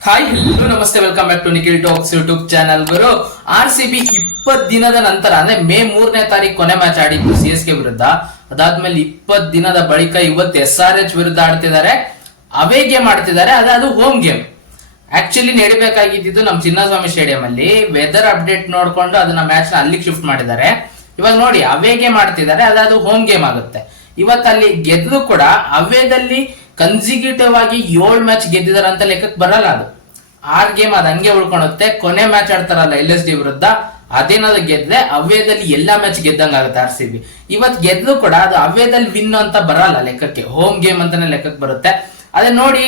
Hi hello ನಮಸ್ತೆ, welcome back to Nikhil talks YouTube channel. ಗುರು RCB 20 ದಿನದ ನಂತರ ಅಂದ್ರೆ ಮೇ 3ನೇ ತಾರೀಕು ಕೊನೆ ಮ್ಯಾಚ್ ಆಡಿದ್ದು CSK ವಿರುದ್ಧ. ಅದಾದ್ಮೇಲೆ 20 ದಿನದ ಬಳಿಕ ಇವತ್ತು SRH ವಿರುದ್ಧ ಆಡ್ತಿದ್ದಾರೆ. ಅವೇ ಗೇಮ್ ಆಡ್ತಿದ್ದಾರೆ, ಅದು ಹೋಮ್ ಗೇಮ್. ಆಕ್ಚುಲಿ ನಡಿಬೇಕಾಗಿದ್ದು ನಮ್ಮ ಚಿನ್ನಸ್ವಾಮಿ ಸ್ಟೇಡಿಯಂ ಅಲ್ಲಿ. ವೆದರ್ ಅಪ್ಡೇಟ್ ನೋಡ್ಕೊಂಡು ಅದನ್ನ ಮ್ಯಾಚ್ ನ ಅಲ್ಲಿಗೆ ಶಿಫ್ಟ್ ಮಾಡಿದ್ದಾರೆ. ಇವಾಗ ನೋಡಿ, ಅವೇ ಗೇಮ್ ಆಡ್ತಿದ್ದಾರೆ, ಅದು ಹೋಮ್ ಗೇಮ್ ಆಗುತ್ತೆ. ಇವತ್ತಲ್ಲಿ ಗೆದ್ರು ಕೂಡ ಅವೇದಲ್ಲಿ ಕನ್ಸಿಕ್ಯೂಟಿವ್ ಆಗಿ 7 ಮ್ಯಾಚ್ ಗೆದ್ದಿದಾರೆ ಅಂತ ಲೆಕ್ಕಕ್ಕೆ ಬರಲ್ಲ. ಅದು 6 ಗೇಮ್ ಅದು ಹಂಗೆ ಉಳ್ಕೊಳುತ್ತೆ. ಕೊನೆ ಮ್ಯಾಚ್ ಆಡ್ತಾರಲ್ಲ LSD ವಿರುದ್ಧ, ಅದೇನಾದ್ರು ಗೆದ್ರೆ ಅವೇದಲ್ಲಿ ಎಲ್ಲಾ ಮ್ಯಾಚ್ ಗೆದ್ದಂಗ ಆಗುತ್ತೆ RCB. ಇವತ್ ಗೆದ್ರು ಕೂಡ ಅದು ಅವೇದಲ್ಲಿ ವಿನ್ ಅಂತ ಬರಲ್ಲ ಲೆಕ್ಕಕ್ಕೆ, ಹೋಮ್ ಗೇಮ್ ಅಂತಾನೆ ಲೆಕ್ಕಕ್ಕೆ ಬರುತ್ತೆ. ಅದೇ ನೋಡಿ,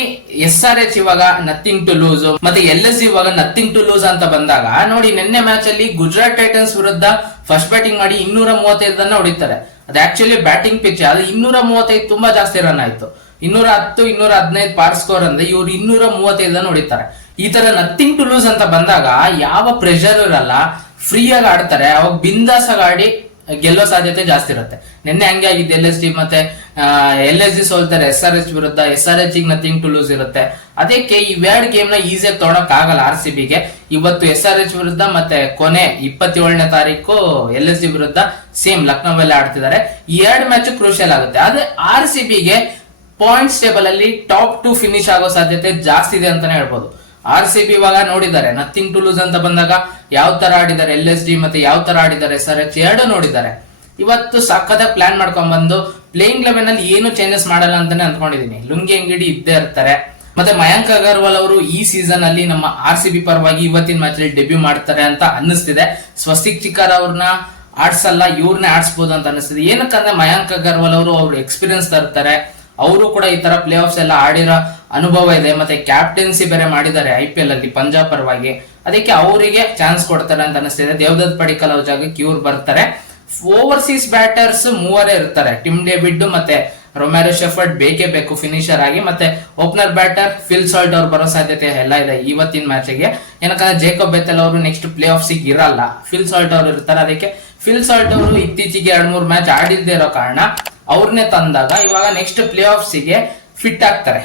SRH ಇವಾಗ ನಥಿಂಗ್ ಟು ಲೂಸ್, ಮತ್ತೆ LSD ಇವಾಗ ನಥಿಂಗ್ ಟು ಲೂಸ್ ಅಂತ ಬಂದಾಗ ನೋಡಿ, ನಿನ್ನೆ ಮ್ಯಾಚ್ ಅಲ್ಲಿ ಗುಜರಾತ್ ಟೈಟನ್ಸ್ ವಿರುದ್ಧ ಫಸ್ಟ್ ಬ್ಯಾಟಿಂಗ್ ಮಾಡಿ 235 ರನ್ ಹೊಡಿತಾರೆ. ಅದು ಆಕ್ಚುಲಿ ಬ್ಯಾಟಿಂಗ್ ಪಿಚ್, ಅದು 235 ತುಂಬಾ ಜಾಸ್ತಿ ರನ್ ಆಯ್ತು. 210 215 ಪಾರ್ ಸ್ಕೋರ್ ಅಂದ್ರೆ ಇವ್ರು 235 ರನ್ ಹೊಡಿತಾರೆ. ಈ ತರ ನಥಿಂಗ್ ಟು ಲೂಸ್ ಅಂತ ಬಂದಾಗ ಯಾವ ಪ್ರೆಷರ್ ಇರಲ್ಲ, ಫ್ರೀ ಆಗಿ ಆಡ್ತಾರೆ. ಅವಾಗ ಬಿಂದಾಸ್ ಆಗಿ ಆಡಿ ಗೆಲ್ಲೋ ಸಾಧ್ಯತೆ ಜಾಸ್ತಿ ಇರುತ್ತೆ. ನಿನ್ನೆ ಹಂಗೆ ಆಗಿದ್ದು LSD ಮತ್ತೆ LSD ಸೋಲ್ತಾರೆ SRH ವಿರುದ್ಧ. SRH ನಥಿಂಗ್ ಟು ಲೂಸ್ ಇರುತ್ತೆ. ಅದಕ್ಕೆ ಇವೆರಡು ಗೇಮ್ ನ ಈಸಿಯಾಗಿ ತೊಗೊಳಕ್ ಆಗಲ್ಲ RCB ಗೆ. ಇವತ್ತು SRH ವಿರುದ್ಧ ಮತ್ತೆ ಕೊನೆ 27ನೇ ತಾರೀಕು LSD ವಿರುದ್ಧ ಸೇಮ್ ಲಕ್ನೋದಲ್ಲಿ ಆಡ್ತಿದ್ದಾರೆ. ಈ 2 ಮ್ಯಾಚ್ ಕ್ರೂಷಿಯಲ್ ಆಗುತ್ತೆ. ಆದ್ರೆ RCB ಗೆ ಪಾಯಿಂಟ್ಸ್ ಟೇಬಲ್ ಅಲ್ಲಿ ಟಾಪ್ 2 ಫಿನಿಶ್ ಆಗೋ ಸಾಧ್ಯತೆ ಜಾಸ್ತಿ ಇದೆ ಅಂತಾನೆ ಹೇಳ್ಬೋದು. RCB ಇವಾಗ ನೋಡಿದ್ದಾರೆ ನಥಿಂಗ್ ಟು ಲೂಸ್ ಅಂತ ಬಂದಾಗ ಯಾವ ತರ ಆಡಿದ್ದಾರೆ LSD ಮತ್ತೆ ಯಾವ ತರ ಆಡಿದ್ದಾರೆ SRH, ಎರಡು ನೋಡಿದ್ದಾರೆ. ಇವತ್ತು ಸಖತ್ತಾಗಿ ಪ್ಲಾನ್ ಮಾಡ್ಕೊಂಡ್ ಬಂದು ಪ್ಲೇಯಿಂಗ್ ಲೆವೆನ್ ಅಲ್ಲಿ ಏನು ಚೇಂಜಸ್ ಮಾಡಲ್ಲ ಅಂತಾನೆ ಅಂದ್ಕೊಂಡಿದೀನಿ. ಲುಂಗಿ ಅಂಗಡಿ ಇದ್ದೇ ಇರ್ತಾರೆ. ಮತ್ತೆ ಮಯಾಂಕ್ ಅಗರ್ವಾಲ್ ಅವರು ಈ ಸೀಸನ್ ಅಲ್ಲಿ ನಮ್ಮ RCB ಪರವಾಗಿ ಇವತ್ತಿನ ಮ್ಯಾಚ್ ಅಲ್ಲಿ ಡೆಬ್ಯೂ ಮಾಡ್ತಾರೆ ಅಂತ ಅನ್ನಿಸ್ತಿದೆ. ಸ್ವಸ್ತಿಕ್ ಚಿಕ್ಕರ್ ಅವ್ರನ್ನ ಆಡ್ಸಲ್ಲ, ಇವ್ರನ್ನೇ ಆಡ್ಸ್ಬೋದು ಅಂತ ಅನ್ನಿಸ್ತಿದೆ. ಏನಕ್ಕಂದ್ರೆ ಮಯಾಂಕ್ ಅಗರ್ವಾಲ್ ಅವರು ಅವ್ರ ಎಕ್ಸ್ಪೀರಿಯನ್ಸ್ ತರ್ತಾರೆ. ಅವರು ಕೂಡ ಈ ತರ ಪ್ಲೇ ಆಫ್ಸ್ ಎಲ್ಲ ಆಡಿರೋ ಅನುಭವ ಇದೆ. ಮತ್ತೆ ಕ್ಯಾಪ್ಟನ್ಸಿ ಬೇರೆ ಮಾಡಿದ್ದಾರೆ IPL ಅಲ್ಲಿ ಪಂಜಾಬ್ ಪರವಾಗಿ. ಅದಕ್ಕೆ ಅವರಿಗೆ ಚಾನ್ಸ್ ಕೊಡ್ತಾರೆ ಅಂತ ಅನಿಸ್ತಿದೆ. ದೇವದತ್ ಪಡಿಕಲ್ ಅವ್ರ ಜಾಗಕ್ಕೆ ಇವ್ರು ಬರ್ತಾರೆ. ಓವರ್ಸೀಸ್ ಬ್ಯಾಟರ್ಸ್ 3 ಇರ್ತಾರೆ. ಟಿಮ್ ಡೇವಿಡ್ ಮತ್ತೆ ರೊಮ್ಯಾರೋ ಶೆಫರ್ಡ್ ಬೇಕೇ ಬೇಕು ಫಿನಿಶರ್ ಆಗಿ. ಮತ್ತೆ ಓಪನರ್ ಬ್ಯಾಟರ್ ಫಿಲ್ ಸಾಲ್ಟ್ ಅವ್ರು ಬರೋ ಸಾಧ್ಯತೆ ಎಲ್ಲ ಇದೆ ಇವತ್ತಿನ ಮ್ಯಾಚ್ಗೆ. ಏನಕ್ಕಂದ್ರೆ ಜೇಕಬ್ ಬೆಥೆಲ್ ಅವರು ನೆಕ್ಸ್ಟ್ ಪ್ಲೇ ಆಫ್ ಸಿಗ್ ಇರಲ್ಲ, ಫಿಲ್ ಸಾಲ್ಟ್ ಅವರು ಇರ್ತಾರೆ. ಅದಕ್ಕೆ ಫಿಲ್ ಸಾಲ್ಟ್ ಅವರು ಇತ್ತೀಚೆಗೆ 2-3 ಮ್ಯಾಚ್ ಆಡಿಲ್ದೇ ಇರೋ ಕಾರಣ ಅವ್ರನ್ನೇ ತಂದಾಗ ಇವಾಗ ನೆಕ್ಸ್ಟ್ ಪ್ಲೇ ಆಫ್ ಸಿಗೆ ಫಿಟ್ ಆಗ್ತಾರೆ.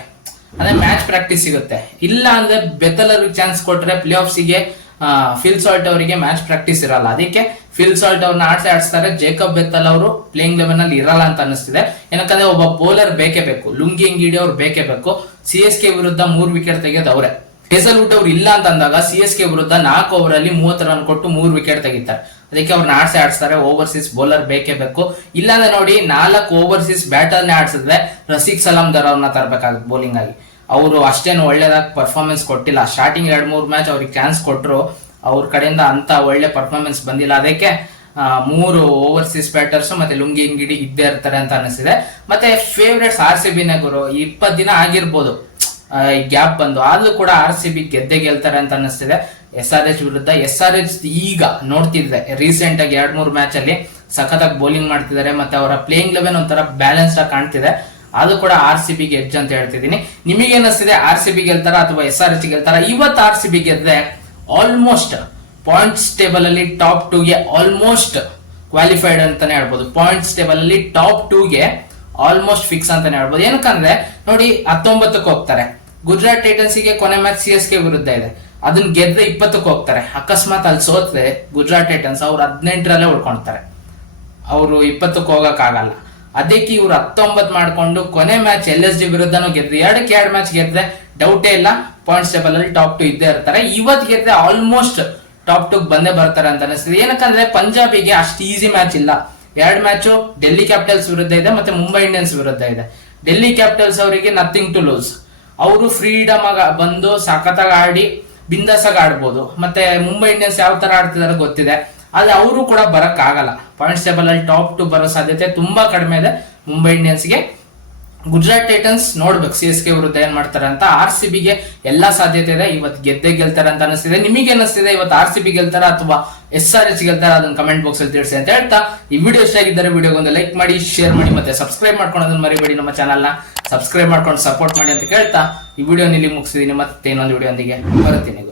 ಅದೇ ಮ್ಯಾಚ್ ಪ್ರಾಕ್ಟೀಸ್ ಸಿಗುತ್ತೆ. ಇಲ್ಲ ಅಂದ್ರೆ ಬೆಥೆಲ್ ಅವ್ರಿಗೆ ಚಾನ್ಸ್ ಕೊಟ್ರೆ ಪ್ಲೇ ಆಫ್ ಸಿಗೆ ಫಿಲ್ ಸಾಲ್ಟ್ ಅವರಿಗೆ ಮ್ಯಾಚ್ ಪ್ರಾಕ್ಟೀಸ್ ಇರಲ್ಲ. ಅದಕ್ಕೆ ಫಿಲ್ ಸಾಲ್ಟ್ ಅವ್ರನ್ನ ಆಡಿಸ್ತಾರೆ. ಜೇಕಬ್ ಬೆಥೆಲ್ ಅವರು ಪ್ಲೇಯಿಂಗ್ ಲೆವೆನ್ ಅಲ್ಲಿ ಇರಲ್ಲ ಅಂತ ಅನಿಸ್ತಿದೆ. ಏನಕ್ಕಂದ್ರೆ ಒಬ್ಬ ಬೌಲರ್ ಬೇಕೇ ಬೇಕು, ಲುಂಗಿ ಅಂಗಿಡಿ ಅವ್ರು ಬೇಕೇ ಬೇಕು. CSK ವಿರುದ್ಧ 3 ವಿಕೆಟ್ ತೆಗೆಯೋದು ಅವರೇ. ಹೇಸಲ್ವುಡ್ ಅವ್ರು ಇಲ್ಲ ಅಂತ ಅಂದಾಗ CSK ವಿರುದ್ಧ 4 ಓವರ್ ಅಲ್ಲಿ 30 ರನ್ ಕೊಟ್ಟು 3 ವಿಕೆಟ್ ತೆಗಿತಾರೆ. ಅದಕ್ಕೆ ಅವ್ರನ್ನ ಆಡಿಸ್ತಾರೆ. ಓವರ್ಸೀಸ್ ಬೌಲರ್ ಬೇಕೇ ಬೇಕು. ಇಲ್ಲಾಂದ್ರೆ ನೋಡಿ, 4 ಓವರ್ಸೀಸ್ ಬ್ಯಾಟರ್ನೇ ಆಡ್ಸಿದ್ರೆ ರಸಿಕ್ ಸಲಾಮ್ ದರ್ ಅವ್ರನ್ನ ತರಬೇಕಾಗುತ್ತೆ ಬೌಲಿಂಗ್ ಆಗಿ. ಅವರು ಅಷ್ಟೇನು ಒಳ್ಳೇದಾಗಿ ಪರ್ಫಾರ್ಮೆನ್ಸ್ ಕೊಟ್ಟಿಲ್ಲ. ಸ್ಟಾರ್ಟಿಂಗ್ 2-3 ಮ್ಯಾಚ್ ಅವ್ರಿಗೆ ಚಾನ್ಸ್ ಕೊಟ್ಟರು, ಅವ್ರ ಕಡೆಯಿಂದ ಅಂತ ಒಳ್ಳೆ ಪರ್ಫಾರ್ಮೆನ್ಸ್ ಬಂದಿಲ್ಲ. ಅದಕ್ಕೆ 3 ಓವರ್ಸೀಸ್ ಬ್ಯಾಟರ್ಸ್ ಮತ್ತೆ ಲುಂಗಿ ಅಂಗಿಡಿ ಇದ್ದೇ ಇರ್ತಾರೆ ಅಂತ ಅನಿಸಿದೆ. ಮತ್ತೆ ಫೇವ್ರೇಟ್ಸ್ RCB ನೇ ಗುರು. 20 ದಿನ ಆಗಿರ್ಬೋದು ಗ್ಯಾಪ್ ಬಂದು, ಆದ್ರೂ ಕೂಡ RCB ಗೆದ್ದೆ ಗೆಲ್ತಾರೆ ಅಂತ ಅನಿಸ್ತಿದೆ SRH ವಿರುದ್ಧ. SRH ಈಗ ನೋಡ್ತಿದ್ರೆ ರೀಸೆಂಟ್ ಆಗಿ 2-3 ಮ್ಯಾಚ್ ಅಲ್ಲಿ ಸಖತ್ತಾಗಿ ಬೌಲಿಂಗ್ ಮಾಡ್ತಿದ್ದಾರೆ. ಮತ್ತೆ ಅವರ ಪ್ಲೇಯಿಂಗ್ ಲೆವೆನ್ ಒಂಥರ ಬ್ಯಾಲೆನ್ಸ್ಡ್ ಆಗಿ ಕಾಣ್ತಿದೆ. ಅದು ಕೂಡ RCB ಗೆ ಎಡ್ಜ್ ಅಂತ ಹೇಳ್ತಿದ್ದೀನಿ. ನಿಮಗೆ ಏನಿಸ್ತಿದೆ, RCB ಗೆಲ್ತಾರ ಅಥವಾ SRH ಗೆಲ್ತಾರ? ಇವತ್ತು RCB ಗೆದ್ರೆ ಆಲ್ಮೋಸ್ಟ್ ಪಾಯಿಂಟ್ಸ್ ಟೇಬಲ್ ಅಲ್ಲಿ ಟಾಪ್ 2 ಗೆ ಆಲ್ಮೋಸ್ಟ್ ಕ್ವಾಲಿಫೈಡ್ ಅಂತಾನೆ ಹೇಳ್ಬೋದು. ಪಾಯಿಂಟ್ಸ್ ಟೇಬಲ್ ಅಲ್ಲಿ ಟಾಪ್ 2 ಗೆ ಆಲ್ಮೋಸ್ಟ್ ಫಿಕ್ಸ್ ಅಂತಾನೆ ಹೇಳ್ಬೋದು. ಏನಕ್ಕಂದ್ರೆ ನೋಡಿ, 19ಕ್ಕೆ ಹೋಗ್ತಾರೆ. ಗುಜರಾತ್ ಟೈಟನ್ಸ್ ಗೆ ಕೊನೆ ಮ್ಯಾಚ್ CSK ವಿರುದ್ಧ ಇದೆ, ಅದನ್ನ ಗೆದ್ರೆ 20ಕ್ಕೆ ಹೋಗ್ತಾರೆ. ಅಕಸ್ಮಾತ್ ಅಲ್ಲಿ ಸೋತ್ರೆ ಗುಜರಾತ್ ಟೈಟನ್ಸ್ ಅವ್ರು 18ರಲ್ಲೇ ಉಳ್ಕೊಳ್ತಾರೆ. ಅವರು 20ಕ್ಕೆ ಹೋಗಕ್ ಆಗಲ್ಲ. ಅದಕ್ಕೆ ಇವ್ರು 19 ಮಾಡ್ಕೊಂಡು ಕೊನೆ ಮ್ಯಾಚ್ LSD ವಿರುದ್ಧನೂ ಗೆದ್ರೆ 2 ಮ್ಯಾಚ್ ಗೆದ್ರೆ ಡೌಟೇ ಇಲ್ಲ, ಪಾಯಿಂಟ್ಸ್ ಟೇಬಲ್ ಅಲ್ಲಿ ಟಾಪ್ 2 ಇದ್ದೇ ಇರ್ತಾರೆ. ಇವತ್ತು ಗೆದ್ರೆ ಆಲ್ಮೋಸ್ಟ್ ಟಾಪ್ 2 ಬಂದೇ ಬರ್ತಾರೆ ಅಂತ ಅನಿಸ್ತದೆ. ಏನಕ್ಕಂದ್ರೆ ಪಂಜಾಬಿಗೆ ಅಷ್ಟು ಈಸಿ ಮ್ಯಾಚ್ ಇಲ್ಲ. 2 ಮ್ಯಾಚು ಡೆಲ್ಲಿ ಕ್ಯಾಪಿಟಲ್ಸ್ ವಿರುದ್ಧ ಇದೆ ಮತ್ತೆ ಮುಂಬೈ ಇಂಡಿಯನ್ಸ್ ವಿರುದ್ಧ ಇದೆ. ಡೆಲ್ಲಿ ಕ್ಯಾಪಿಟಲ್ಸ್ ಅವರಿಗೆ ನಥಿಂಗ್ ಟು ಲೂಸ್. ಅವರು ಫ್ರೀಡಮ್ ಆಗ ಬಂದು ಸಖತ್ತಾಗಿ ಆಡಿ ಬಿಂದಾಸಾಗಿ ಆಡ್ಬೋದು. ಮತ್ತೆ ಮುಂಬೈ ಇಂಡಿಯನ್ಸ್ ಯಾವ ತರ ಆಡ್ತಿದಾರೆ ಗೊತ್ತಿದೆ. ಆದ್ರೆ ಅವರು ಕೂಡ ಬರಕ್ ಆಗಲ್ಲ. ಪಾಯಿಂಟ್ಸ್ ಟೇಬಲ್ ಅಲ್ಲಿ ಟಾಪ್ 2 ಬರೋ ಸಾಧ್ಯತೆ ತುಂಬಾ ಕಡಿಮೆ ಇದೆ ಮುಂಬೈ ಇಂಡಿಯನ್ಸ್ಗೆ. ಗುಜರಾತ್ ಟೈಟನ್ಸ್ ನೋಡ್ಬೇಕು CSK ವಿರುದ್ಧ ಏನ್ ಮಾಡ್ತಾರೆ ಅಂತ. RCB ಗೆ ಎಲ್ಲಾ ಸಾಧ್ಯತೆ ಇದೆ, ಇವತ್ತು ಗೆದ್ದೆ ಗೆಲ್ತಾರೆ ಅಂತ ಅನಿಸ್ತಿದೆ. ನಿಮಗೆ ಅನಿಸ್ತಿದೆ ಇವತ್ತು RCB ಗೆಲ್ತಾರ ಅಥವಾ SRH ಗೆಲ್ತಾರ? ಅದನ್ನ ಕಮೆಂಟ್ ಬಾಕ್ಸ್ ಅಲ್ಲಿ ತಿಳಿಸಿ ಅಂತ ಹೇಳ್ತಾ, ಈ ವಿಡಿಯೋ ಇಷ್ಟ ಆಗಿದ್ದರೆ ವಿಡಿಯೋಗೊಂದು ಲೈಕ್ ಮಾಡಿ, ಶೇರ್ ಮಾಡಿ, ಮತ್ತೆ ಸಬ್ಸ್ಕ್ರೈಬ್ ಮಾಡ್ಕೊಳ್ಳೋದನ್ನ ಮರಿಬೇಡಿ. ನಮ್ಮ ಚಾನಲ್ ನ ಸಬ್ಸ್ಕ್ರೈಬ್ ಮಾಡ್ಕೊಂಡು ಸಪೋರ್ಟ್ ಮಾಡಿ ಅಂತ ಕೇಳ್ತಾ ಈ ವಿಡಿಯೋ ಇಲ್ಲಿ ಮುಗಿಸಿದೀನಿ. ಮತ್ತೆ ಇನ್ನೊಂದು ವಿಡಿಯೋ ಒಂದಿಗೆ ಬರುತ್ತೀನಿ.